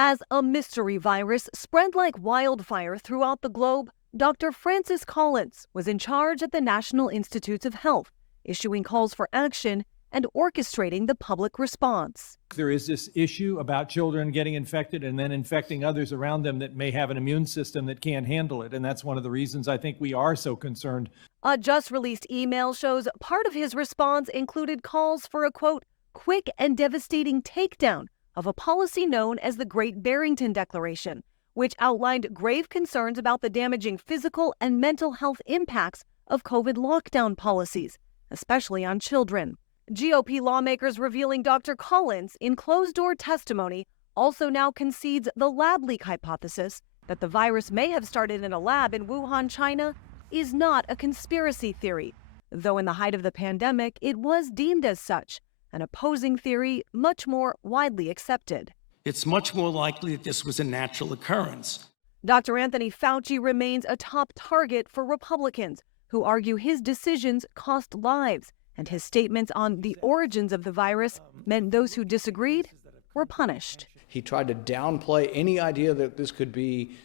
As a mystery virus spread like wildfire throughout the globe, Dr. Francis Collins was in charge at the National Institutes of Health, issuing calls for action and orchestrating the public response. There is this issue about children getting infected and then infecting others around them that may have an immune system that can't handle it. And that's one of the reasons I think we are so concerned. A just-released email shows part of his response included calls for a, quote, quick and devastating takedown of a policy known as the Great Barrington Declaration, which outlined grave concerns about the damaging physical and mental health impacts of COVID lockdown policies, especially on children. GOP lawmakers revealing Dr. Collins, in closed-door testimony, also now concedes the lab leak hypothesis that the virus may have started in a lab in Wuhan, China, is not a conspiracy theory, though in the height of the pandemic, it was deemed as such, an opposing theory much more widely accepted. It's much more likely that this was a natural occurrence. Dr. Anthony Fauci remains a top target for Republicans, who argue his decisions cost lives, and his statements on the origins of the virus meant those who disagreed were punished. He tried to downplay any idea that this could be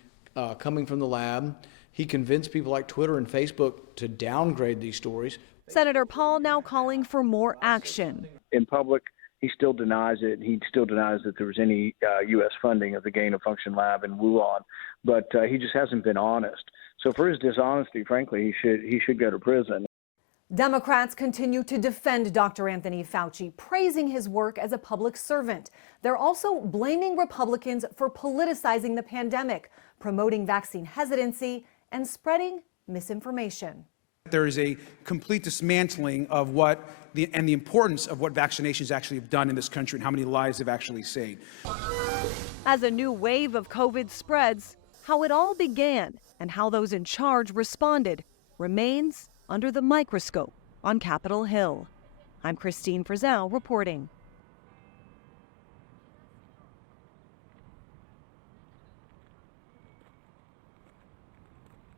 coming from the lab. He convinced people like Twitter and Facebook to downgrade these stories. Senator Paul now calling for more action. In public, he still denies it. He still denies that there was any U.S. funding of the gain-of-function lab in Wuhan, but he just hasn't been honest. So for his dishonesty, frankly, he should go to prison. Democrats continue to defend Dr. Anthony Fauci, praising his work as a public servant. They're also blaming Republicans for politicizing the pandemic, promoting vaccine hesitancy, and spreading misinformation. There is a complete dismantling of the importance of what vaccinations actually have done in this country and how many lives they've actually saved. As a new wave of COVID spreads, how it all began and how those in charge responded remains under the microscope on Capitol Hill. I'm Christine Frizzell reporting.